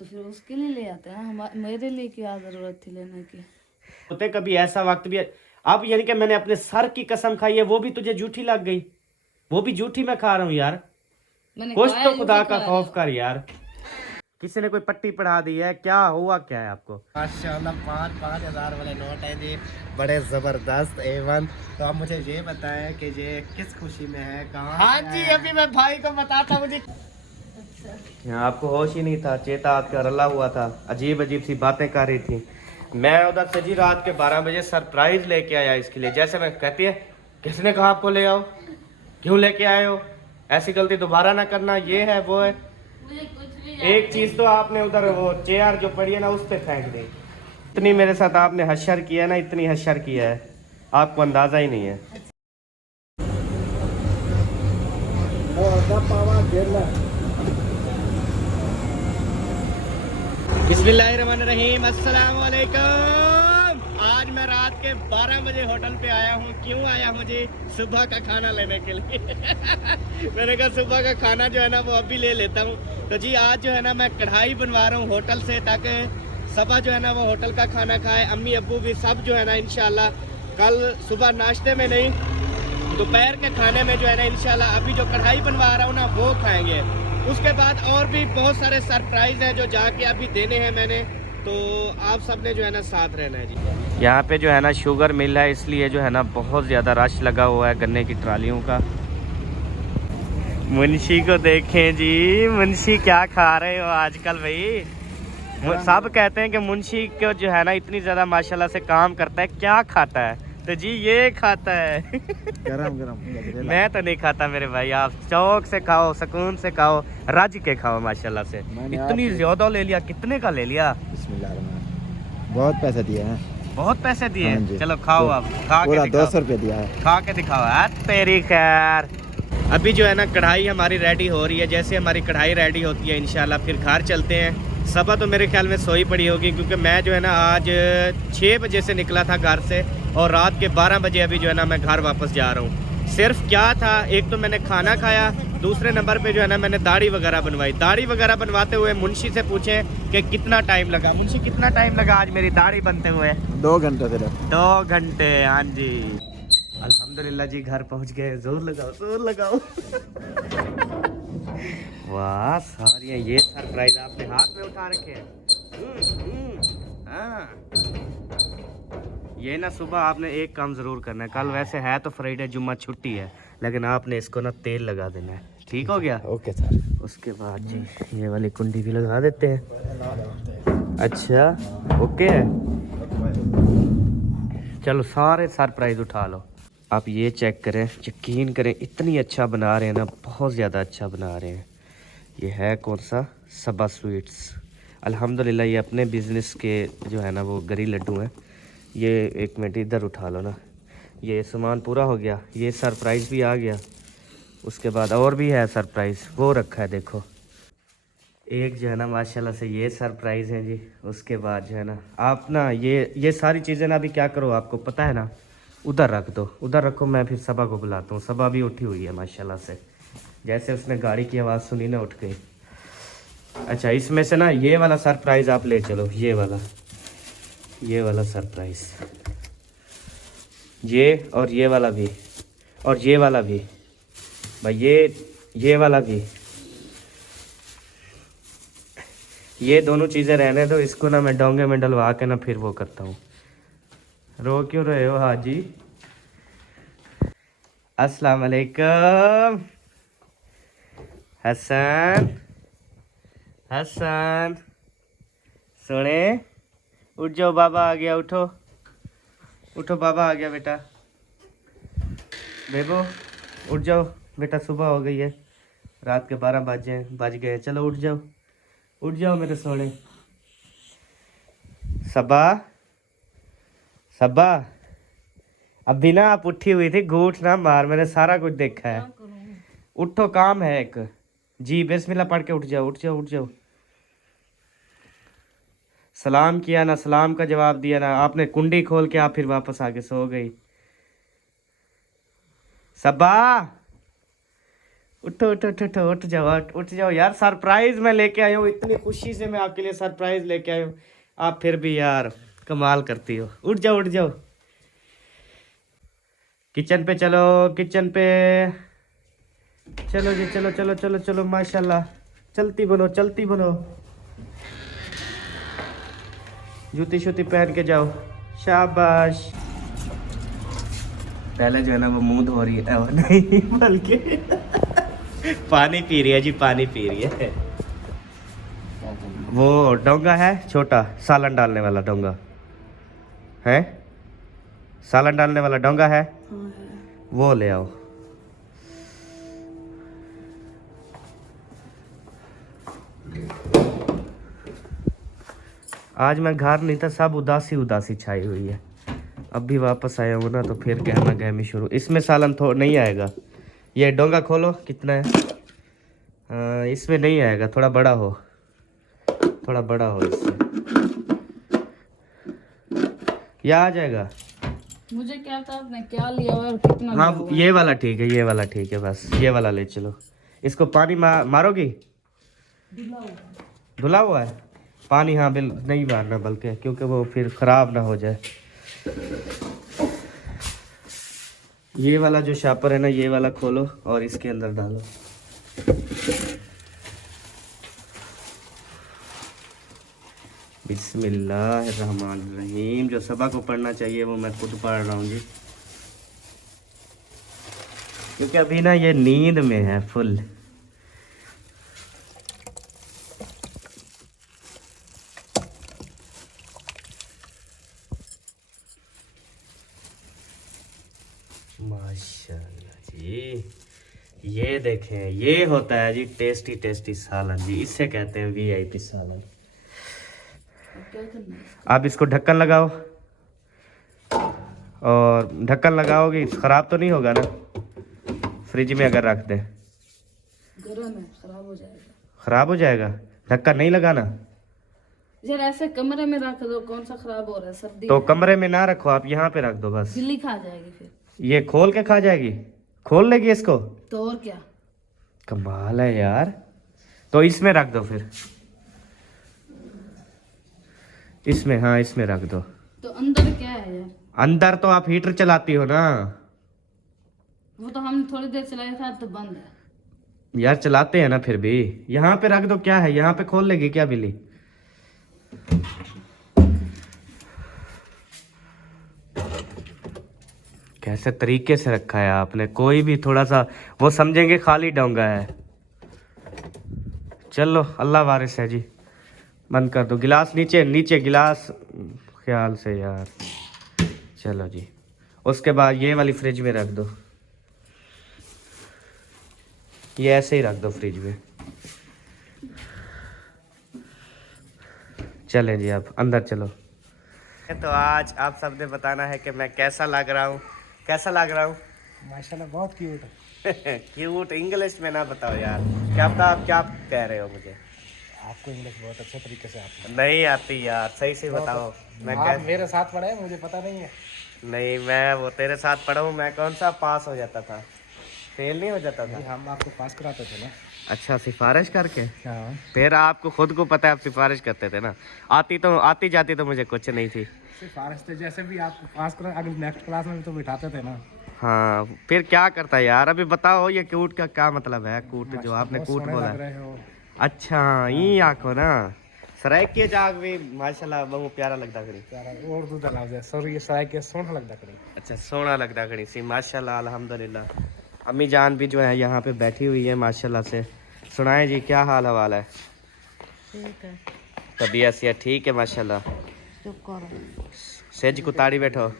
तो फिर उसके लिए ले आते हैं ना। मेरे लिए क्या जरूरत थी लेने की। होते कभी ऐसा वक्त भी है। अब यानी कि मैंने अपने सर की कसम खाई है, वो भी तुझे झूठी लग गई। वो भी झूठी मैं खा रहा हूँ यार। मैंने कुछ कहा तो है खुदा झूठी का खा रहे खौफ हो। कर यार। किसी ने कोई पट्टी पढ़ा दी है क्या? हुआ क्या है आपको? माशाल्लाह 5,000 वाले नोट है जी, बड़े जबरदस्त एवन। तो आप मुझे ये बताएं कि ये किस खुशी में है, कहाँ? हाँ जी, अभी मैं भाई को बताता हूँ जी। यहाँ आपको होश ही नहीं था, चेता आपका रला हुआ था, अजीब अजीब सी बातें कर रही थी। मैं उधर से जी रात के 12 बजे सरप्राइज लेके आया इसके लिए। जैसे मैं कहती है, किसने कहा आपको ले आओ, क्यों लेके आए हो, ऐसी गलती दोबारा ना करना, ये है वो है। एक चीज तो आपने उधर वो चेयर जो पड़ी है ना उस पे फेंक दी। इतनी मेरे साथ आपने हशर किया है ना, इतनी हशर किया है, आपको अंदाजा ही नहीं है। बिस्मिल्लाहिर्रहमानिर्रहीम, अस्सलाम वालेकुम। आज मैं रात के 12 बजे होटल पे आया हूँ। क्यों आया हूँ जी? सुबह का खाना लेने के लिए। मैंने कहा सुबह का खाना जो है ना वो अभी ले लेता हूँ। तो जी आज जो है ना मैं कढ़ाई बनवा रहा हूँ होटल से, ताकि सबा जो है ना वो होटल का खाना खाए, अम्मी अब्बू भी सब जो है ना इंशाल्लाह। कल सुबह नाश्ते में नहीं, दोपहर के खाने में जो है ना इंशाल्लाह अभी जो कढ़ाई बनवा रहा हूँ ना वो खाएंगे। उसके बाद और भी बहुत सारे सरप्राइज हैं जो जाके अभी देने हैं मैंने। तो आप सब ने जो है ना साथ रहना है जी। यहाँ पे जो है ना शुगर मिल है, इसलिए जो है ना बहुत ज़्यादा रश लगा हुआ है गन्ने की ट्रालियों का। मुंशी को देखें जी, मुंशी क्या खा रहे हो आजकल भाई? सब कहते हैं कि मुंशी को जो है ना इतनी ज़्यादा माशाल्लाह से काम करता है, क्या खाता है? तो जी ये खाता है। गरम गरम। मैं तो नहीं खाता मेरे भाई, आप शौक से खाओ, सुकून से खाओ, रज के खाओ माशाल्लाह से। इतनी ज्यादा ले लिया, कितने का ले लिया? बहुत पैसे दिए हैं। बहुत पैसे दिए? हाँ जी। चलो खाओ, आप खा के पूरा दिखाओ। 200 रुपये दिया है। खा के दिखाओ यार, तेरी खैर। अभी जो है ना कढ़ाई हमारी रेडी हो रही है। जैसे हमारी कढ़ाई रेडी होती है इंशाल्लाह फिर घर चलते हैं। सबा तो मेरे ख्याल में सोई पड़ी होगी, क्योंकि मैं जो है ना आज 6 बजे से निकला था घर से, और रात के 12 बजे अभी जो है ना मैं घर वापस जा रहा हूँ। सिर्फ क्या था, एक तो मैंने खाना खाया, दूसरे नंबर पे जो है ना मैंने दाढ़ी वगैरह बनवाई। दाढ़ी वगैरह बनवाते हुए मुंशी से पूछे कि कितना टाइम लगा। मुंशी कितना टाइम लगा आज मेरी दाढ़ी बनते हुए? 2 घंटे सिर्फ। 2 घंटे, हाँ जी। अल्हम्दुलिल्लाह जी घर पहुंच गए। जोर लगाओ, जोर लगाओ। वाह सारियाँ ये सरप्राइज आपने हाथ में उठा रखे हैं। हाँ। ये ना सुबह आपने एक काम ज़रूर करना है। कल वैसे है तो फ्राइडे, जुम्मा छुट्टी है, लेकिन आपने इसको ना तेल लगा देना है। ठीक हो गया? Okay sir. उसके बाद जी ये वाली कुंडी भी लगा देते हैं। अच्छा ओके है, चलो सारे सरप्राइज उठा लो। आप ये चेक करें, यकीन करें, इतनी अच्छा बना रहे हैं ना, बहुत ज़्यादा अच्छा बना रहे हैं। ये है कौन सा? सबा स्वीट्स। अल्हम्दुलिल्लाह ये अपने बिज़नेस के जो है ना वो गरी लड्डू हैं। ये एक मिनट इधर उठा लो ना। ये सामान पूरा हो गया, ये सरप्राइज़ भी आ गया। उसके बाद और भी है सरप्राइज़, वो रखा है देखो। एक जो है ना माशाल्लाह से ये सरप्राइज़ है जी। उसके बाद जो है ना आप ना ये सारी चीज़ें ना अभी क्या करो, आपको पता है ना, उधर रख दो, उधर रखो। मैं फिर सबा को बुलाता हूँ। सबा भी उठी हुई है माशाल्लाह से, जैसे उसने गाड़ी की आवाज़ सुनी ना उठ गई। अच्छा इसमें से ना ये वाला सरप्राइज़ आप ले चलो, ये वाला सरप्राइज़, ये और ये वाला भी, और ये वाला भी भाई, ये वाला भी। ये दोनों चीज़ें रहने दो, इसको ना मैं डोंगे में डलवा के ना फिर वो करता हूँ। रो क्यों रहे हो हाजी? अस्सलाम वालेकुम। हसन, हसन सुने, उठ जाओ, बाबा आ गया, उठो उठो, बाबा आ गया बेटा। बेबो उठ जाओ बेटा, सुबह हो गई है, रात के 12 बज गए। चलो उठ जाओ, उठ जाओ मेरे सोने। सबा, सबा अभी ना आप उठी हुई थी, घूट ना मार, मैंने सारा कुछ देखा है। उठो, काम है एक जी। बिस्मिल्लाह पढ़ के उठ जाओ, उठ जाओ, उठ जाओ। सलाम किया ना, सलाम का जवाब दिया ना आपने। कुंडी खोल के आप फिर वापस आके सो गई। सबा उठो उठो उठो उठो, उठ जाओ उठ जाओ यार, सरप्राइज मैं लेके आया हूँ, इतनी खुशी से मैं आपके लिए सरप्राइज लेके आया हूँ, आप फिर भी यार कमाल करती हो। उठ जाओ उठ जाओ, किचन पे चलो, किचन पे चलो जी, चलो चलो चलो चलो, माशाल्लाह, चलती बनो चलती बनो, जूती शूती पहन के जाओ, शाबाश। पहले जो है ना वो मुंह धो रही है, वो नहीं बल्कि पानी पी रही है जी, पानी पी रही है। वो डोंगा है छोटा, सालन डालने वाला डोंगा है, सालन डालने वाला डोंगा है, वो ले आओ। आज मैं घर नहीं था, सब उदासी उदासी छाई हुई है। अब भी वापस आया हूँ ना तो फिर गहमा गहमी शुरू। इसमें सालन नहीं आएगा, ये डोंगा खोलो कितना है, इसमें नहीं आएगा, थोड़ा बड़ा हो, थोड़ा बड़ा हो इससे, या आ जाएगा। मुझे क्या था आपने क्या लिया और कितना हाँ लिया हुआ? ये वाला ठीक है, ये वाला ठीक है, बस ये वाला ले चलो। इसको पानी मारोगी? धुला हुआ है पानी, हाँ बिल नहीं मारना बल्कि, क्योंकि वो फिर ख़राब ना हो जाए। ये वाला जो शापर है ना, ये वाला खोलो और इसके अंदर डालो। बिस्मिल्लाहिर्रहमानिर्रहीम। जो सबक को पढ़ना चाहिए वो मैं खुद पढ़ रहा हूँ जी, क्योंकि अभी ना ये नींद में है फुल। माशाल्लाह जी, ये देखें, ये होता है जी टेस्टी टेस्टी सालन जी, इससे कहते हैं वीआईपी सालन। क्या करना है? आप इसको ढक्कन लगाओ, और ढक्कन लगाओगे ख़राब तो नहीं होगा ना? फ्रिज में अगर रख दें गरम है, खराब हो जाएगा। ख़राब हो जाएगा, ढक्कन नहीं लगाना। यार ऐसे कमरे में रख दो, कौन सा खराब हो रहा है, सर्दी तो है। कमरे में ना रखो, आप यहाँ पे रख दो बस। बिल्ली खा जाएगी फिर। ये खोल के खा जाएगी, खोल लेगी इसको, तो और क्या। कमाल है यार। तो इसमें रख दो फिर, इसमें, हाँ इसमें रख दो। तो अंदर क्या है यार? अंदर तो आप हीटर चलाती हो ना। वो तो हम थोड़ी देर चलाया था, तो बंद है। यार चलाते हैं ना फिर भी। यहाँ पे रख दो, क्या है, यहाँ पे खोल लेगी क्या बिल्ली? कैसे तरीके से रखा है आपने, कोई भी थोड़ा सा वो समझेंगे खाली डोंगा है। चलो अल्लाह वारिस है जी, बंद कर दो। गिलास नीचे नीचे, गिलास ख्याल से यार। चलो जी, उसके बाद ये वाली फ्रिज में रख दो, ये ऐसे ही रख दो फ्रिज में। चलें जी अब अंदर चलो। तो आज आप सबने बताना है कि मैं कैसा लग रहा हूँ, कैसा लग रहा हूँ? माशाल्लाह बहुत क्यूट है। क्यूट इंग्लिश में ना बताओ यार, क्या पता आप क्या कह रहे हो मुझे। आपको इंग्लिश बहुत अच्छे तरीके से आती नहीं आती यार, सही से बताओ। मैं आप मेरे साथ पढ़े हैं, मुझे पता नहीं है। नहीं, मैं वो तेरे साथ पढ़ा हूँ, मैं कौन सा पास हो जाता था, फेल नहीं हो जाता था। हम आपको पास कराते थे ना। अच्छा, सिफारिश करके? हाँ, फिर आपको खुद को पता है आप सिफारिश करते थे ना। आती जाती तो मुझे कुछ नहीं थी। सिफारिश थे, जैसे भी आपको पास करा, अगली नेक्स्ट क्लास में भी तो बिठाते थे ना। हाँ, फिर क्या करता यार। अभी बताओ ये क्यूट का क्या मतलब है? कूट जो आपने कूट सोने बोला लग है। रहे हो। अच्छा, ये आंखो ना सराय के जाग भी माशाल्लाह बहुत प्यारा लगता करी। प्यारा और दूध लाओ जाए, सॉरी ये सराय के सोना लगता करी। अच्छा, सोना लगता करी सी, माशाल्लाह अल्हम्दुलिल्लाह। अम्मी जान भी जो है यहाँ पे बैठी हुई है माशाल्लाह से। सुनाए जी, क्या हाल हवाल है? ठीक है। तबीयत से ठीक है माशाल्लाह। चुप करो। सेज को ताड़ी बैठो।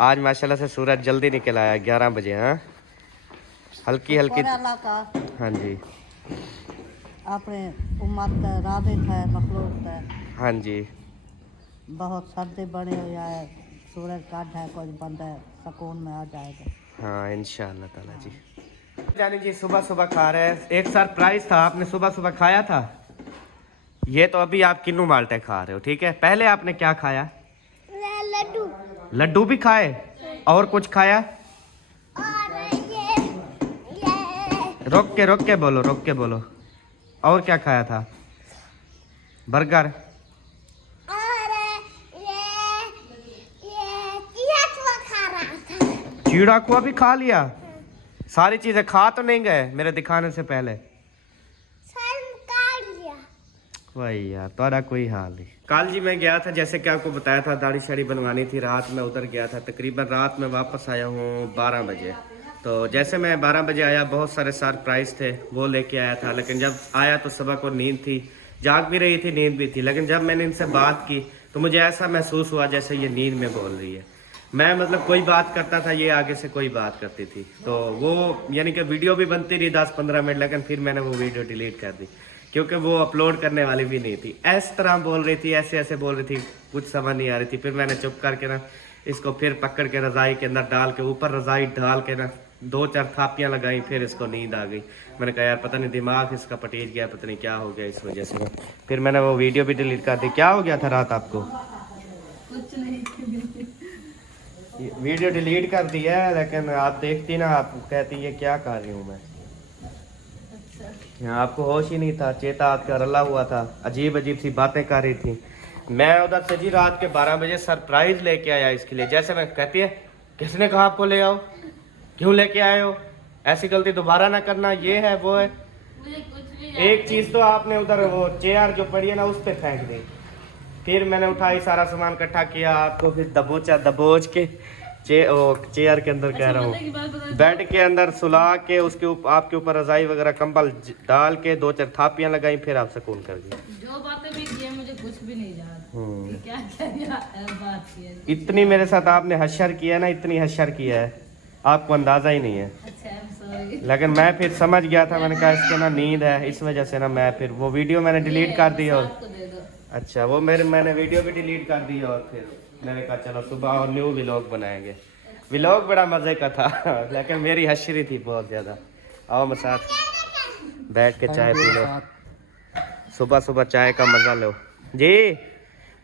आज माशाल्लाह से सूरज जल्दी निकल आया 11 बजे। हाँ, हल्की हल्की। हाँ जी, अपने उम्मत का राबित है, मखलूक है। हाँ जी, बहुत सर्दी बड़ी हुई है, सूरज काट है, कुछ बंद है, सुकून में आ जाएगा। हाँ इंशाअल्लाह ताला जी। जानी जी सुबह सुबह खा रहे हैं, एक सरप्राइज था, आपने सुबह सुबह खाया था। ये तो अभी आप किन्नू माल्टे खा रहे हो, ठीक है। पहले आपने क्या खाया? लड्डू। लड्डू भी खाए और कुछ खाया? और ये रोक के बोलो, रोक के बोलो। और क्या खाया था? बर्गर। कीड़ा कुआ भी खा लिया? सारी चीजें खा तो नहीं गए मेरे दिखाने से पहले? वही यार, तोरा कोई हाल नहीं। कल जी मैं गया था, जैसे कि आपको बताया था, दाढ़ी शाड़ी बनवानी थी। रात में उधर गया था, तकरीबन रात में वापस आया हूँ 12 बजे। तो जैसे मैं 12 बजे आया, बहुत सारे सरप्राइज थे, वो लेके आया था। लेकिन जब आया तो सुबह को नींद थी, जाग भी रही थी, नींद भी थी। लेकिन जब मैंने इनसे बात की तो मुझे ऐसा महसूस हुआ जैसे ये नींद में बोल रही है। मैं मतलब कोई बात करता था, ये आगे से कोई बात करती थी। तो वो यानी कि वीडियो भी बनती रही 10-15 मिनट, लेकिन फिर मैंने वो वीडियो डिलीट कर दी, क्योंकि वो अपलोड करने वाली भी नहीं थी। इस तरह बोल रही थी, ऐसे ऐसे बोल रही थी, कुछ समझ नहीं आ रही थी। फिर मैंने चुप करके ना इसको फिर पकड़ के रज़ाई के अंदर डाल के, ऊपर रज़ाई डाल के ना 2-4 थापियाँ लगाई, फिर इसको नींद आ गई। मैंने कहा यार पता नहीं दिमाग इसका पटीज गया, पता नहीं क्या हो गया इस वजह से। फिर मैंने वो वीडियो भी डिलीट कर दी। क्या हो गया था रात आपको? कुछ नहीं। वीडियो डिलीट कर दी है, लेकिन आप देखती ना, आप कहती ये क्या कर रही हूँ मैं। यहाँ आपको होश ही नहीं था, चेता आपका रला हुआ था, अजीब अजीब सी बातें कर रही थी। मैं उधर से जी रात के 12 बजे सरप्राइज लेके आया इसके लिए। जैसे मैं कहती है, किसने कहा आपको ले आओ, क्यों लेके आए हो, ऐसी गलती दोबारा ना करना, ये है वो है। मुझे कुछ भी एक चीज तो आपने उधर वो चेयर जो पड़ी है ना उस पर फेंक दी। फिर मैंने उठाई, सारा सामान इकट्ठा किया, आपको फिर दबोच के चेयर के अंदर कह रहा हूँ, बेड के अंदर सुला के, उसके ऊपर आपके ऊपर रजाई वगैरह कंबल डाल के 2-4 थापियां लगाई, फिर आप सुकून कर दी। जो बातें भी की है मुझे कुछ भी नहीं याद कि क्या क्या बात की है। इतनी मेरे साथ आपने हशर किया ना, इतनी हशर किया है, आपको अंदाजा ही नहीं है। अच्छा, I'm sorry। लेकिन मैं फिर समझ गया था, मैंने कहा इसके ना नींद है, इस वजह से ना मैं फिर वो वीडियो मैंने डिलीट कर दी। और आपको दे दो। अच्छा, वो मैंने वीडियो भी डिलीट कर दी। और फिर मैंने कहा चलो सुबह और न्यू व्लॉग बनाएंगे। व्लॉग बड़ा मज़े का था लेकिन मेरी हशरी थी बहुत ज़्यादा। आओ मैं साथ बैठ के चाय पी लो, सुबह सुबह चाय का मज़ा लो जी।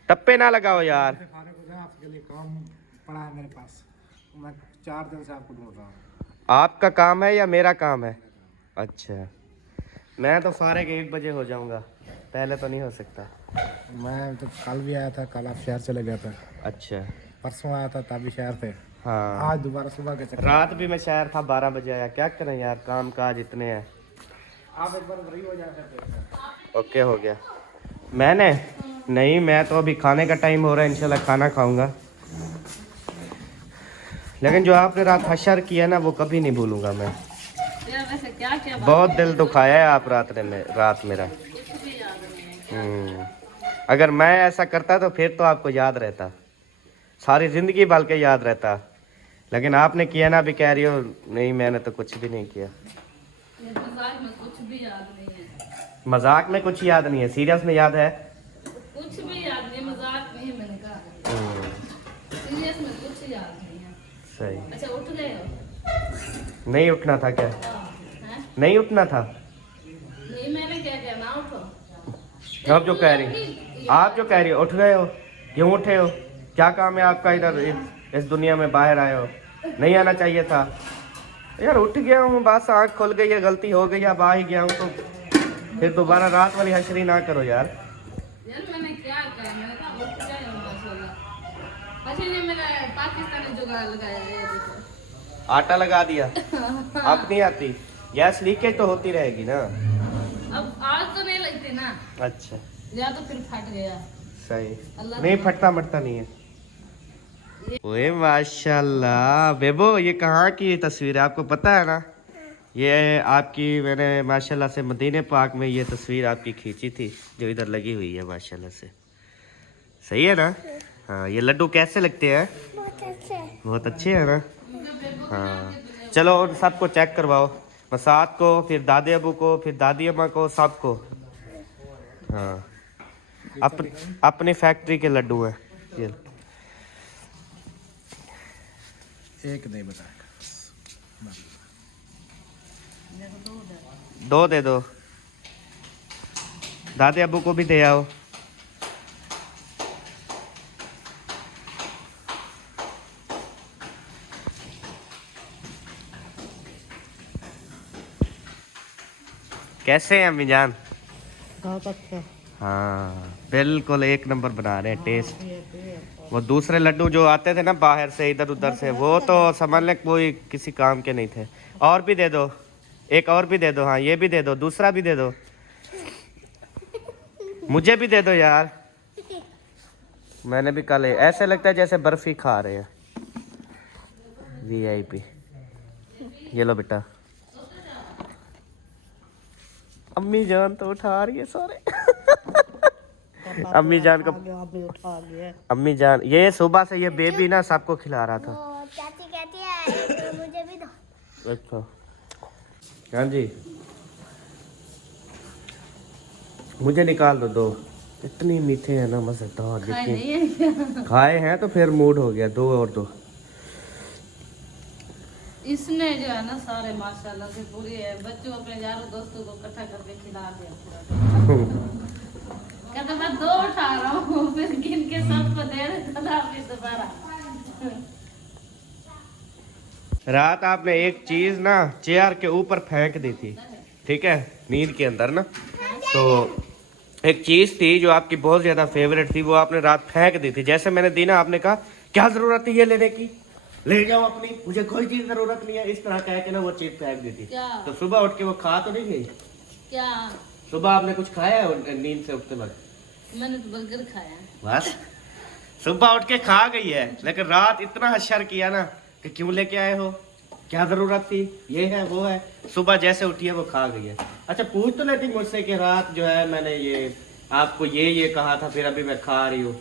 टप्पे ना लगाओ यार। आपके लिए काम पड़ा है मेरे पास, मैं 4 दिन से आपको ढूंढ रहा हूँ। आपका काम है या मेरा काम है? अच्छा, मैं तो फारिग 1 बजे हो जाऊंगा, पहले तो नहीं हो सकता। मैं तो कल भी आया था, कल आप शहर चले गए थे। अच्छा, परसों आया था तभी शहर थे। हाँ, आज दोबारा सुबह के चक्कर। रात भी मैं शहर था, 12 बजे आया। क्या करें यार, काम काज इतने हैं। आप एक बार फ्री हो जाए। ओके हो गया। मैंने नहीं, मैं तो अभी खाने का टाइम हो रहा है, इंशाल्लाह खाना खाऊंगा। लेकिन जो आपने रात हशर किया ना, वो कभी नहीं भूलूंगा मैं। यार वैसे क्या क्या बात बहुत दिल दुखाया है आप रात मेरा। कुछ भी याद नहीं है। अगर मैं ऐसा करता तो फिर तो आपको याद रहता, सारी जिंदगी बल्कि याद रहता। लेकिन आपने किया ना, अभी कह रही हो नहीं मैंने तो कुछ भी नहीं किया। ये मजाक में कुछ भी याद नहीं है। मजाक में कुछ याद नहीं है, सीरियस में याद है। कुछ भी याद नहीं, मजाक में ही मैंने कहा। सीरियस में कुछ याद नहीं है। सही। अच्छा, उठ गए हो? नहीं उठना था क्या? हैं? नहीं उठना था? नहीं, मैंने क्या किया, ना उठो। आप जो कह रही हो उठ गए हो, क्यों उठे हो, क्या काम है आपका इधर इस दुनिया में, बाहर आए हो, नहीं आना चाहिए था यार। उठ गया हूँ, बस आँख खुल गई है, गलती हो गई, अब आ ही गया हूँ, तो फिर दोबारा रात वाली हशरी ना करो यार। यार मैंने क्या कहा, मैंने कहा उठ गए हो बस होगा। अच्छा, ये मेरा पाकिस्तानी जुगाड़ लगाया है, ये देखो। आटा लगा दिया। अब नहीं आती, गैस लीकेज तो होती रहेगी ना। अब आज तो नहीं लगती ना, अच्छा, या तो फिर फट गया। सही। अल्लाह नहीं फटता मटता नहीं है। ओए माशाल्लाह बेबो, ये कहाँ की तस्वीर है आपको पता है ना? ये आपकी मैंने माशाल्लाह से मदीने पाक में ये तस्वीर आपकी खींची थी, जो इधर लगी हुई है माशाल्लाह से। सही है ना? हाँ, ये लड्डू कैसे लगते हैं? बहुत अच्छे हैं ना? हाँ, चलो सबको चेक करवाओ, मसाद को, फिर दादे अबू को, फिर दादी अम्मा को, सबको। हाँ, अपनी फैक्ट्री के लड्डू हैं ये। एक नहीं बताएगा, 2 दे दो, दादे अबू को भी दे आओ। कैसे हैं अम्मी जान? बहुत अच्छे। हाँ बिल्कुल एक नंबर बना रहे हैं टेस्ट। वो दूसरे लड्डू जो आते थे ना बाहर से इधर उधर से, वो तो समझ लें कोई किसी काम के नहीं थे। और भी दे दो, एक और भी दे दो। हाँ ये भी दे दो, दूसरा भी दे दो, मुझे भी दे दो यार। मैंने भी कल ऐसे लगता है जैसे बर्फी खा रहे हैं। VIP। ये लो बेटा। अम्मी जान तो उठा रही है सारे। अम्मी जान को अभी उठा गया। अम्मी जान ये सुबह से ये बेबी ना सबको खिला रहा था। चाची कहती है एक मुझे भी दो। अच्छा हाँ जी, मुझे निकाल दो दो। इतनी मीठे हैं ना मजेदार। खाए नहीं है क्या? खाए हैं तो फिर मूड हो गया। दो और दो। इसने जो है ना सारे माशाल्लाह से पूरी है, बच्चों अपने यारों दोस्तों को इकट्ठा करके खिला दिया पूरा। कहते मैं 2 उठा रहा हूँ, फिर गिन के सबको दे देता था फिर दोबारा। रात आपने एक चीज ना चेयर के ऊपर फेंक दी थी, ठीक है, नींद के अंदर ना। तो एक चीज थी जो आपकी बहुत ज्यादा फेवरेट थी, वो आपने रात फेंक दी थी। जैसे मैंने दी ना, आपने कहा क्या जरूरत है ये लेने की, ले जाओ अपनी, मुझे कोई चीज जरूरत नहीं है, इस तरह कह के ना वो चीज फेंक दी थी। क्या? तो सुबह उठ के वो खा तो नहीं गई? क्या? सुबह आपने कुछ खाया है नींद से उठते वक्त? मैंने तो बर्गर खाया। बस सुबह उठ के खा गई है, लेकिन रात इतना हशर किया ना कि क्यों लेके आए हो, क्या जरूरत थी, ये है वो है। सुबह जैसे उठी है वो खा गई है। अच्छा पूछ तो लेती मुझसे कि रात जो है मैंने ये आपको ये कहा था, फिर अभी मैं खा रही हूँ।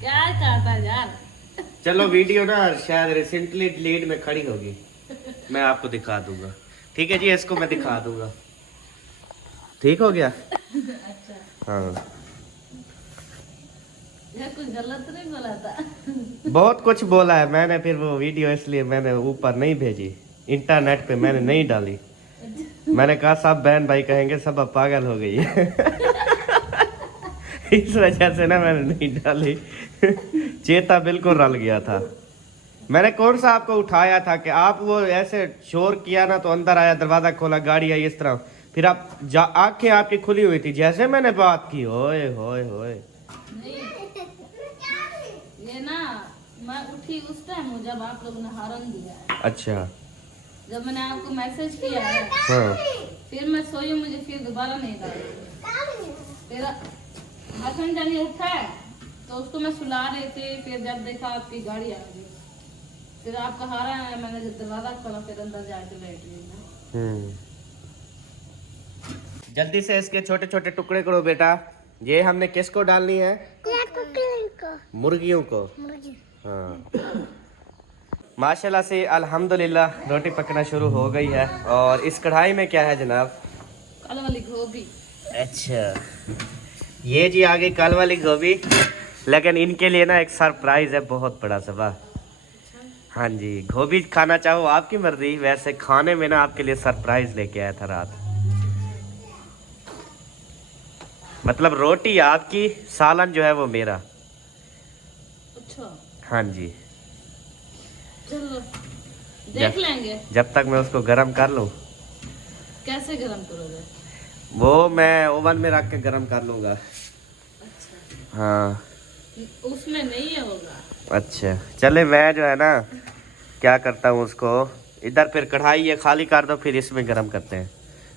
क्या चाहता यार? चलो वीडियो ना शायद रिसेंटली डिलीट में खड़ी होगी, मैं आपको दिखा दूंगा। ठीक है जी, इसको मैं दिखा दूंगा। ठीक हो गया? अच्छा हाँ यार कुछ गलत नहीं बोला था? बहुत कुछ बोला है मैंने, फिर वो वीडियो इसलिए मैंने ऊपर नहीं भेजी, इंटरनेट पे मैंने नहीं डाली। मैंने कहा सब बहन भाई कहेंगे सब अब पागल हो गई है। इस वजह से ना मैंने नहीं डाली। चेता बिल्कुल रल गया था। मैंने कौन सा आपको उठाया था कि आप वो ऐसे शोर किया ना तो अंदर आया, दरवाजा खोला, गाड़ी आई इस तरह, फिर आप आंखें आपकी खुली हुई थी जैसे मैंने बात की। होए होए होए। नहीं ये ना मैं उठी उस टाइम जब आप लोगों ने हॉर्न दिया है। अच्छा जब मैंने आपको मैसेज किया है, हाँ फिर मैं सोई, मुझे फिर दोबारा नहीं डाली। फिर हसन जानी उठा है तो उसको मैं सुला रही थी, फिर जब देखा आपकी गाड़ी आ गई, फिर आपका हारा है, मैंने जब दरवाजा खोला फिर अंदर जाके बैठ गई। जल्दी से इसके छोटे छोटे टुकड़े करो बेटा। ये हमने किसको डालनी है? मुर्गियों को। हाँ माशाल्लाह से अल्हम्दुलिल्लाह रोटी पकना शुरू हो गई है। और इस कढ़ाई में क्या है जनाब? काली वाली गोभी। अच्छा ये जी आ गई काल वाली गोभी, लेकिन इनके लिए ना एक सरप्राइज है बहुत बड़ा सबा। हाँ जी, गोभी खाना चाहो आपकी मर्जी, वैसे खाने में ना आपके लिए सरप्राइज लेके आया था रात। मतलब रोटी आपकी, सालन जो है वो मेरा। अच्छा हाँ जी, चलो देख लेंगे। जब तक मैं उसको गरम कर लूँ। कैसे गरम करोगे? वो मैं ओवन में रख के गरम कर लूँगा। अच्छा हाँ उसमें नहीं है होगा। अच्छा चले, मैं जो है ना क्या करता हूँ उसको इधर, फिर कढ़ाई ये खाली कर दो, फिर इसमें गरम करते हैं।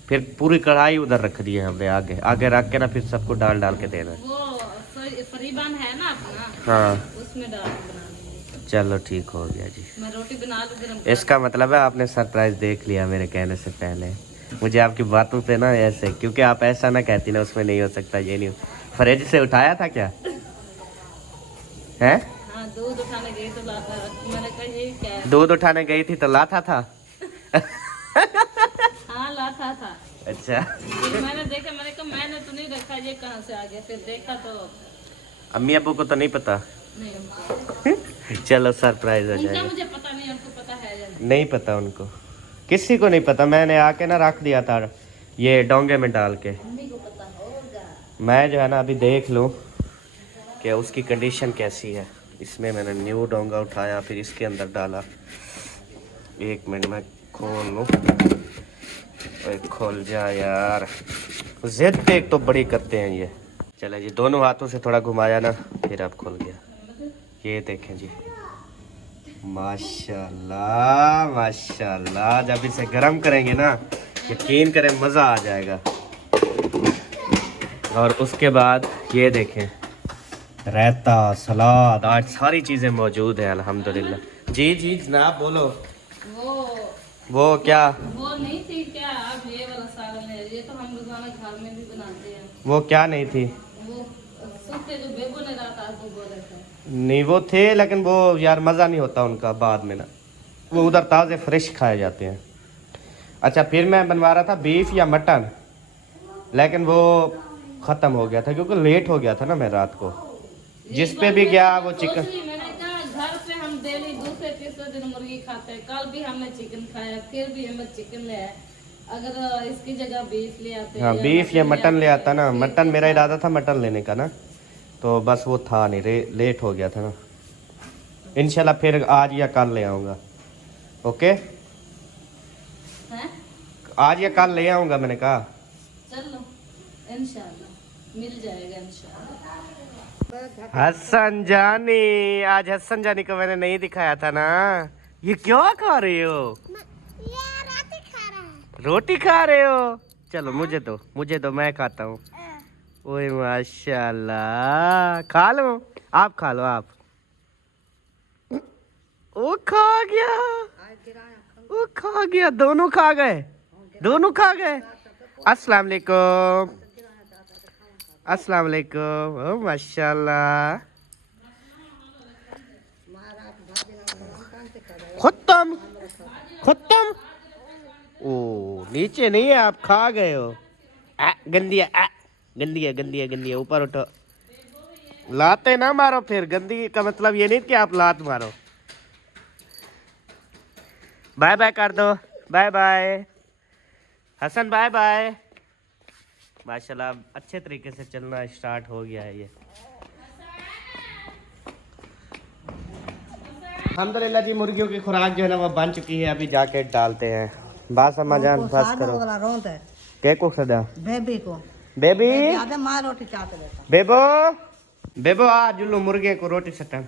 फिर पूरी कढ़ाई उधर रख दी है हमने, आगे आगे रख के ना फिर सबको डाल डाल के देना है। वो फरीबान है ना अपना, हाँ उसमें डाल के बना देंगे। चलो ठीक हो गया जी। मैं रोटी बना लूँ गरम। इसका मतलब है आपने सरप्राइज देख लिया मेरे कहने से पहले। मुझे आपकी बातों पे ना ऐसे, क्योंकि आप ऐसा ना कहती ना उसमें नहीं हो सकता, ये नहीं, फ्रिज से उठाया था क्या है? हाँ दूध उठाने गई तो मैंने कहा ये क्या है? दूध उठाने गई थी तो लाता था। हाँ लाता था। अच्छा फिर मैंने देखा, मैंने कहा मैंने तो नहीं रखा, ये कहाँ से आ गया? फिर देखा तो अम्मी अब्बू को तो नहीं पता। नहीं उनको चलो सरप्राइज हो उनका जाएगा। मुझे पता नहीं, उनको पता है या नहीं। नहीं पता उनको, किसी को नहीं पता। मैंने आके ना रख दिया था ये डोंगे में डाल के। मम्मी को पता होगा। मैं जो है ना अभी देख लूँ कि उसकी कंडीशन कैसी है। इसमें मैंने न्यू डोंगा उठाया, फिर इसके अंदर डाला। एक मिनट मैं खोल लो। ओए खोल जा यार, जिद पे एक तो बड़ी करते हैं ये। चले जी, दोनों हाथों से थोड़ा घुमाया ना, फिर अब खुल गया। ये देखें जी, माशाल्लाह माशाल्लाह। जब इसे गर्म करेंगे ना, यकीन करें मज़ा आ जाएगा। और उसके बाद ये देखें, रायता, सलाद, आज सारी चीज़ें मौजूद हैं अल्हम्दुलिल्लाह। जी जी जनाब बोलो। वो क्या? वो नहीं थी क्या आप ये वाला सालन है? ये तो हम रोजाना घर में भी बनाते हैं। वो क्या नहीं थी? वो सूखे जो बेबो ने रात आपको बोले थे। नहीं वो थे, लेकिन वो यार मज़ा नहीं होता उनका बाद में ना, वो उधर ताज़े फ्रेश खाए जाते हैं। अच्छा, फिर मैं बनवा रहा था बीफ या मटन, लेकिन वो ख़त्म हो गया था क्योंकि लेट हो गया था ना मैं रात को। जिस पे भी गया वो चिकन। मैंने कहा घर पे हम डेली दूसरे तीसरे दिन मुर्गी खाते हैं। कल भी हमने चिकन खाया, फिर भी हमें चिकन ले आए। अगर इसकी जगह बीफ ले आते, हाँ बीफ या मटन ले आता ना। मटन मेरा इरादा था मटन लेने का ना, तो बस वो था नहीं, लेट हो गया था ना। इंशाल्लाह फिर आज या कल ले आऊँगा। ओके, आज या कल ले आऊँगा मैंने कहा। चलो इंशाल्लाह मिल जाएगा इंशाल्लाह। हसन जानी, आज हसन जानी को मैंने नहीं दिखाया था ना। ये क्या खा रहे हो? ये रोटी खा रहा है। रोटी खा रहे हो? चलो मुझे दो, मैं खाता हूँ। ओए माशाल्लाह, खा लो, आप खा लो आप। वो खा गया, वो खा गया, दोनों खा गए। अस्सलाम वालेकुम, अस्सलाम वालेकुम। ओ माशाल्लाह, खत्म। ओ नीचे नहीं है, आप खा गए हो। गंदी है, ऊपर उठो। लाते ना मारो फिर, गंदी का मतलब ये नहीं कि आप लात मारो। बाय बाय कर दो, bye bye Hasan, bye bye. माशाल्लाह अच्छे तरीके से चलना स्टार्ट हो गया है ये। अल्हम्दुलिल्लाह जी, मुर्गियों की खुराक जो है ना वो बन चुकी है। अभी जाके डालते हैं। बस अम्मा जान बस करो। के को सदा बेबी माँ रोटी चाहते रहता। बेबो आ जुल्लू मुर्गे को रोटी सटन।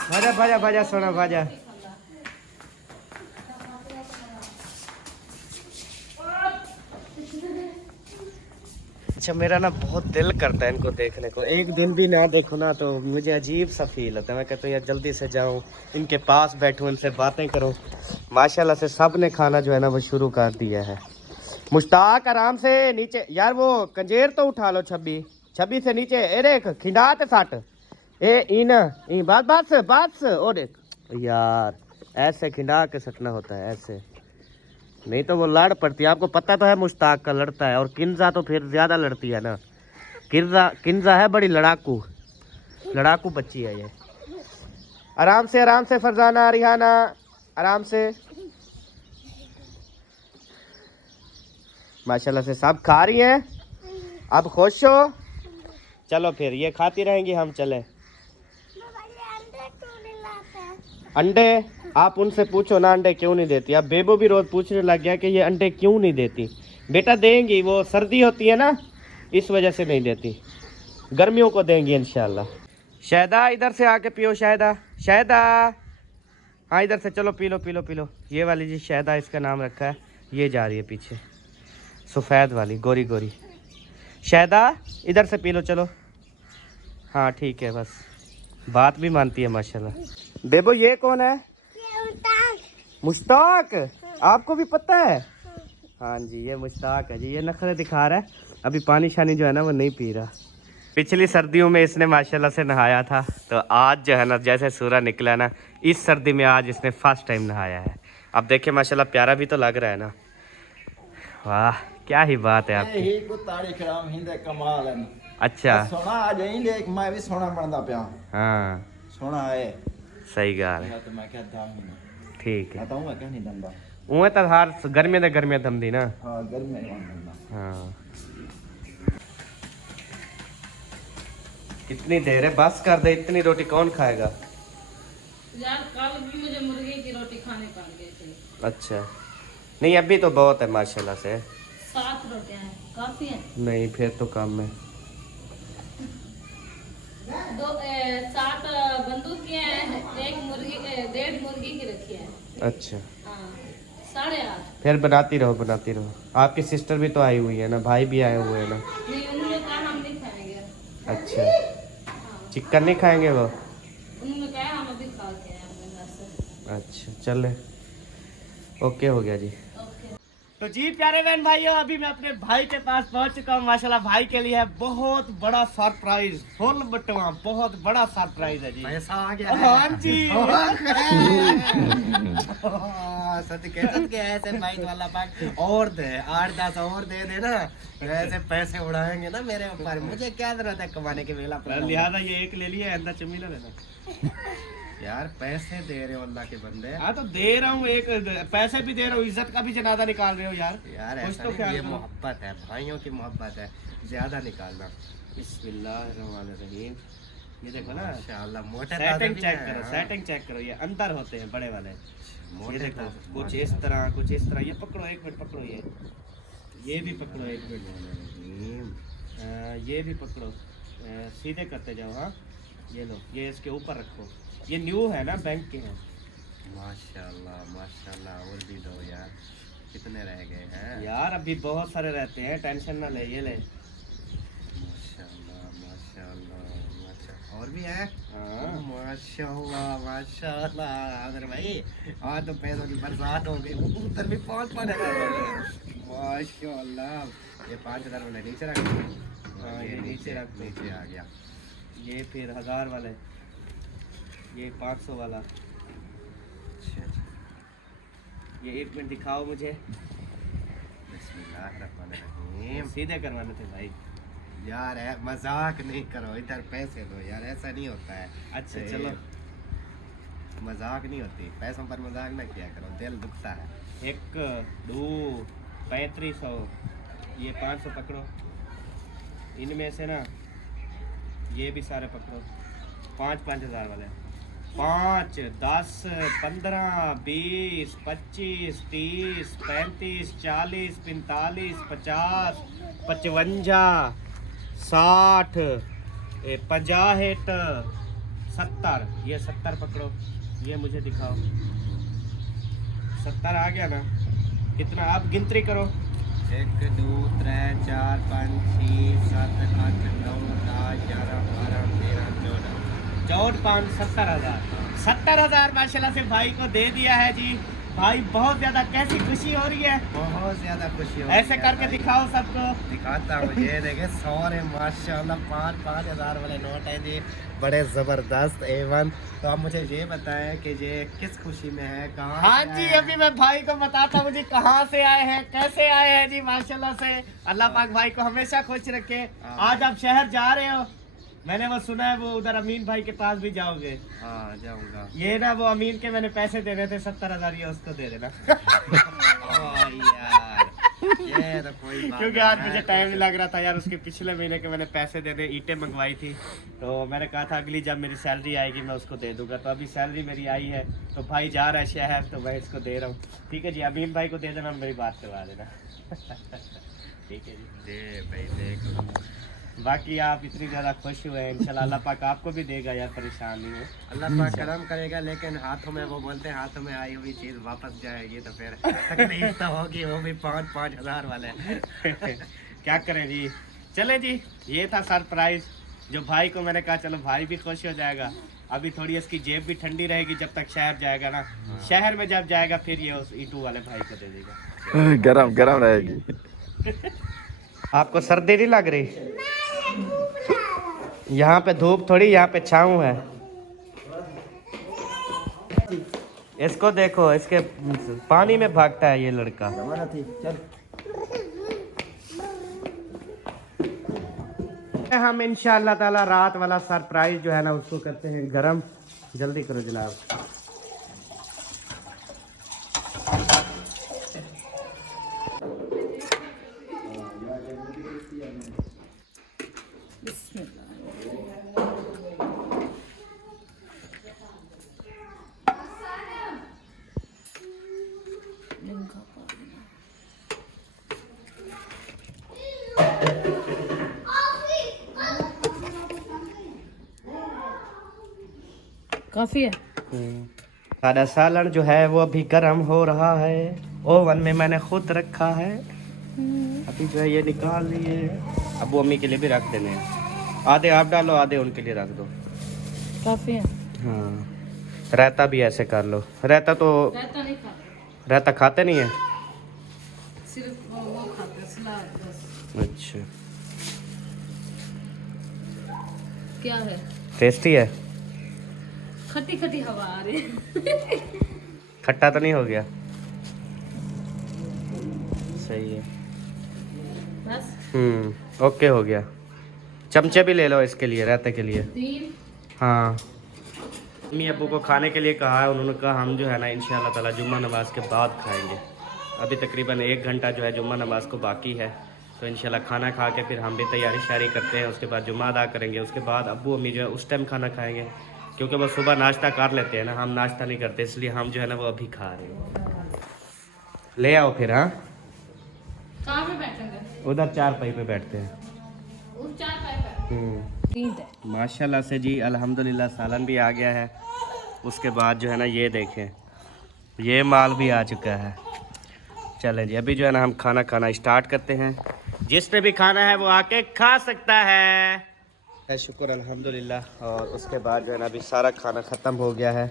भाजा सोना भाजा। अच्छा, मेरा ना बहुत दिल करता है इनको देखने को। एक दिन भी ना देखो ना तो मुझे अजीब सा फील होता है। मैं कहता हूँ यार जल्दी से जाऊँ, इनके पास बैठूँ, इनसे बातें करूँ। माशाल्लाह से सब ने खाना जो है ना वो शुरू कर दिया है। मुश्ताक आराम से नीचे यार, वो कंजेर तो उठा लो। छब्बी से नीचे। ए देख खिंडाते सट। ए बस ओ देख यार, ऐसे खिंडा के सटना होता है, ऐसे नहीं तो वो लड़ पड़ती है। आपको पता तो है मुश्ताक का लड़ता है, और किन्जा तो फिर ज्यादा लड़ती है ना। किन्जा है बड़ी लड़ाकू बच्ची है ये। आराम से फरजाना, रिहाना आराम से। माशाल्लाह से सब खा रही हैं। अब खुश हो? चलो फिर ये खाती रहेंगी, हम चले। अंडे आप उनसे पूछो ना, अंडे क्यों नहीं देती। अब बेबो भी रोज पूछने लग गया कि ये अंडे क्यों नहीं देती। बेटा देंगी, वो सर्दी होती है ना इस वजह से नहीं देती, गर्मियों को देंगी इंशाल्लाह। शायदा इधर से आके पियो। शायदा हाँ इधर से चलो, पी लो। ये वाली जी शायदा इसका नाम रखा है। ये जा रही है पीछे, सफ़ेद वाली गोरी। शायदा इधर से पी लो, चलो। हाँ ठीक है, बस बात भी मानती है माशाल्लाह। बेबो ये कौन है? मुश्ताक। आपको भी पता है? हाँ जी ये मुश्ताक है जी। ये नखरे दिखा रहा है, अभी पानी शानी जो है ना वो नहीं पी रहा। पिछली सर्दियों में इसने माशाल्लाह से नहाया था, तो आज जो है ना जैसे सूरज निकला ना, इस सर्दी में आज इसने फर्स्ट टाइम नहाया है। अब देखिए माशाल्लाह प्यारा भी तो लग रहा है ना। वाह क्या ही बात है आपकी। कमाल है। अच्छा सोना आ जाई लेक मैं भी सोना बनदा पिया। हाँ सोना है, सही गाल है। तो मैं क्या दम ठीक है, बताऊं मैं क्या नहीं दमदा। उहे तो हर गर्मी दम दी ना। हां गर्मी में दमदा। हां कितनी देर है, बस कर दे। इतनी रोटी कौन खाएगा यार? कल भी मुझे मुर्गे की रोटी खाने पड़ गई थी। अच्छा, नहीं अभी तो बहुत है माशाल्लाह से। 7 रोटियां हैं, काफी हैं। नहीं फिर तो कम है। 7 बंदूक की हैं, 1 मुर्गी 1.5 मुर्गी की रखी है। अच्छा, हाँ, 8.5। फिर बनाती रहो बनाती रहो। आपकी सिस्टर भी तो आई हुई है ना, भाई भी आए हुए हैं ना। नहीं, उन्होंने कहा हम नहीं खाएंगे। अच्छा, हाँ, चिकन नहीं खाएंगे वो? उन्होंने कहा हम अभी खा के आए अपने घर से। अच्छा चले, ओके हो गया जी। ओके। तो जी प्यारे बहन भाइयों, अभी मैं अपने भाई के पास पहुंच चुका हूँ। माशाल्लाह भाई के लिए है बहुत बड़ा सरप्राइज, फुल बटवा बहुत बड़ा सरप्राइज है जी। पैसा आ गया हाँ जी। सच के ऐसे भाई वाला पाक और दे 8-10 और दे दे ना, ऐसे पैसे उड़ाएंगे ना मेरे ऊपर। मुझे क्या जरूरत है कमाने के वेला पर। लिहाजा ये एक ले लिया, अंदर चमीला लेना। यार पैसे दे रहे हो अल्लाह के बंदे। हाँ तो दे रहा हूँ, एक पैसे भी दे रहा हूँ, इज्जत का भी जनाजा निकाल रहे हो यार। यार कुछ ऐसा तो नहीं, ख्याल ये करो। मोहब्बत है, भाइयों की मोहब्बत है, ज्यादा निकालना। बिस्मिल्लाहिर्रहमानिर्रहीम। ये देखो ना, माशाल्लाह मोटे सेटिंग चेक करो, सेटिंग चेक करो, ये अंदर होते हैं बड़े वाले। ये देखो कुछ इस तरह कुछ इस तरह। ये पकड़ो, 1 मिनट पकड़ो, ये भी पकड़ो 1 मिनट। ये भी पकड़ो, सीधे करते जाओ। हाँ ये लो, ये इसके ऊपर रखो। ये न्यू है ना, बैंक के हैं। माशाल्लाह माशाल्लाह। और भी दो यार, कितने रह गए हैं यार अभी बहुत सारे रहते हैं, टेंशन ना ले, ये ले। माशाल्लाह माशाल्लाह माशाल्लाह। और भी है हाँ माशाल्लाह माशाल्लाह। अगर भाई आज तो पैसों की बरसात हो गई। उधर भी 5-5 हजार माशाल्लाह। ये 5,000 वाला नीचे रख दो। हाँ, ये नीचे रख दो। नीचे आ गया। ये फिर 1000 वाले, ये 500 वाला। अच्छा अच्छा। ये 1 मिनट दिखाओ मुझे। बिस्मिल्लाहिर्रहमानिर्रहीम। सीधे करवाने थे भाई। यार है, मजाक नहीं करो, इधर पैसे दो यार, ऐसा नहीं होता है। अच्छा ये चलो, मजाक नहीं होती, पैसों पर मजाक ना किया करो, दिल दुखता है। 1 2 3500, ये 500 पकड़ो। इनमें से ना ये भी सारे पकड़ो, 5-5 हजार वाले। 5 10 15 20 25 30 35 40 45 50 55 60 50 70। ये 70 पकड़ो, ये मुझे दिखाओ। 70 आ गया ना? कितना आप गिनती करो। 1 2 3 4 5 6 7 8 9 10 11 12 13 14 14 5 70,000। 70,000 माशाल्लाह से भाई को दे दिया है जी। भाई बहुत ज्यादा कैसी खुशी हो रही है, बहुत ज्यादा खुशी हो ऐसे करके दिखाओ सबको। दिखाता हूँ। ये देखे सारे माशाल्लाह 5-5 हजार वाले नोट हैं जी, बड़े जबरदस्त A1। तो आप मुझे ये बताएं कि ये किस खुशी में है, कहाँ हाँ से जी, आए हैं? अभी मैं भाई को बताता हूँ जी कहाँ से आए हैं, कैसे आए हैं जी। माशाल्लाह से अल्लाह पाक भाई को हमेशा खुश रखे। आज आप शहर जा रहे हो, मैंने वो सुना है, वो उधर अमीन भाई के पास भी जाओगे। हाँ जाऊंगा। ये ना वो अमीन के मैंने पैसे देने थे 70,000, ये उसको दे देना। ओ यार, ये तो कोई बात क्योंकि नहीं आज है, मुझे टाइम नहीं लग रहा था यार। उसके पिछले महीने के मैंने पैसे देने, ईंटें मंगवाई थी, तो मैंने कहा था अगली जब मेरी सैलरी आएगी मैं उसको दे दूंगा। तो अभी सैलरी मेरी आई है, तो भाई जा रहा है शहर, तो मैं इसको दे रहा हूँ। ठीक है जी, अमीन भाई को दे देना, मेरी बात करवा देना। ठीक है जी, दे भाई देख। बाकी आप इतनी ज़्यादा खुश हुए हैं, इंशाल्लाह अल्लाह पाक आपको भी देगा यार, परेशान नहीं हो। अल्लाह पाक करम करेगा, लेकिन हाथों में वो बोलते हैं हाथों में आई हुई चीज वापस जाएगी, तो फिर तकलीफ तो होगी, वो भी 5-5 हजार वाले। क्या करें जी, चले जी, ये था सरप्राइज जो भाई को मैंने कहा चलो भाई भी खुश हो जाएगा। अभी थोड़ी इसकी जेब भी ठंडी रहेगी जब तक शहर जाएगा ना। शहर में जब जाएगा फिर ये उस ईटू वाले भाई को दे देगा। गरम गरम रहेगी। आपको सर्दी नहीं लग रही? यहाँ पे धूप थोड़ी, यहाँ पे छाँव है। इसको देखो, इसके पानी में भागता है ये लड़का। हम इंशाअल्लाह ताला रात वाला सरप्राइज जो है ना उसको करते हैं गरम। जल्दी करो जनाब। काफी है। सादा सालन जो है वो अभी गर्म हो रहा है, ओवन में मैंने खुद रखा है। अभी जो है ये निकाल लिए, अब वो अम्मी के लिए भी रख देने हैं। आधे आप डालो, आधे उनके लिए रख दो। काफी है। हाँ, रायता भी ऐसे कर लो। रायता तो रायता नहीं खाता, रायता खाते नहीं है। सिर्फ वो खाते हैं, सलाद बस। अच्छा, क्या है? टेस्टी है। खट्टी खट्टी हवा आ रही है। खट्टा तो नहीं हो गया? सही है। बस ओके हो गया। चमचे भी ले लो इसके लिए, रायते के लिए। 3। हाँ, मम्मी अब्बू को खाने के लिए कहा है, उन्होंने कहा हम जो है ना इंशाल्लाह ताला जुम्मा नमाज के बाद खाएंगे। अभी तकरीबन 1 घंटा जो है जुम्मा नमाज को बाकी है, तो इंशाल्लाह खाना खा के फिर हम भी तैयारी शारी करते हैं। उसके बाद जुम्मा अदा करेंगे, उसके बाद अब्बू अम्मी जो है उस टाइम खाना खाएंगे, क्योंकि वो सुबह नाश्ता कर लेते हैं ना, हम नाश्ता नहीं करते, इसलिए हम जो है ना वो अभी खा रहे हैं। ले आओ फिर। हाँ, कहाँ पे बैठेंगे? उधर चारपाई पे बैठते हैं। उस 4 पे। माशाल्लाह से जी, अल्हम्दुलिल्लाह सालन भी आ गया है। उसके बाद जो है ना ये देखें, ये माल भी आ चुका है। चलें जी, अभी जो है ना हम खाना खाना स्टार्ट करते हैं। जिसने भी खाना है वो आके खा सकता है। शुक्र अल्हम्दुलिल्लाह। और उसके बाद जो है ना अभी सारा खाना ख़त्म हो गया है।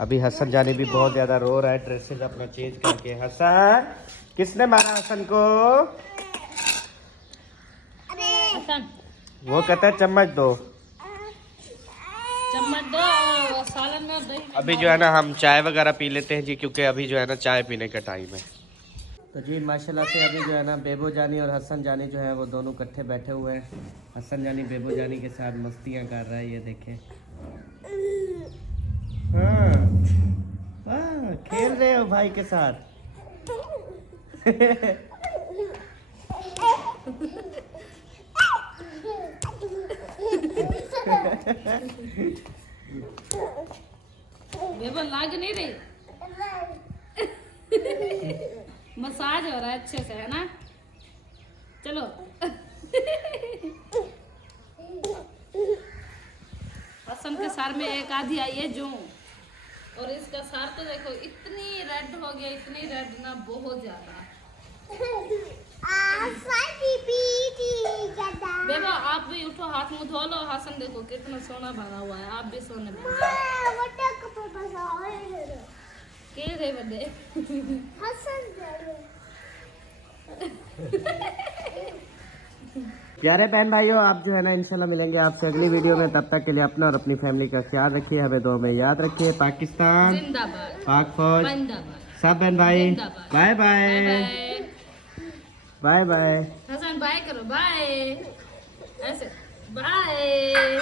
अभी हसन जानी भी बहुत ज़्यादा रो रहा है ड्रेसेस अपना चेंज करके। हसन, किसने मारा हसन को? हसन, वो कहता है चम्मच दो। चम्मच दो और सालन में दही। अभी जो है ना हम चाय वगैरह पी लेते हैं जी, क्योंकि अभी जो है ना चाय पीने का टाइम है। तो जी माशाल्लाह से अभी जो है ना बेबो जानी और हसन जानी जो है वो दोनों इकट्ठे बैठे हुए हैं। हसन जानी बेबो जानी के साथ मस्तियाँ कर रहा है, ये देखें। हाँ हाँ, खेल रहे हो भाई के साथ। बेबा लाग नहीं रही। मसाज हो रहा है अच्छे से, है ना? चलो। हसन के सार में एक आधी आई है जो, और इसका सार तो देखो इतनी रेड हो गया, इतनी रेड ना, बहुत ज्यादा। बेबा आप भी उठो, हाथ मुंह धो लो। हसन देखो कितना सोना भरा हुआ है, आप भी सोने बन जाओ। के रे बड़े प्यारे बहन भाइयों, आप जो है ना इंशाल्लाह मिलेंगे आपसे अगली वीडियो में। तब तक के लिए अपना और अपनी फैमिली का ख्याल रखिए, हमें दुआ में याद रखिए। पाकिस्तान जिंदाबाद, पाक फौज जिंदाबाद, सब बहन भाई। जिंदाबाद। Bye bye bye bye bye. Hasan, bye करो, बाय ऐसे, बाय।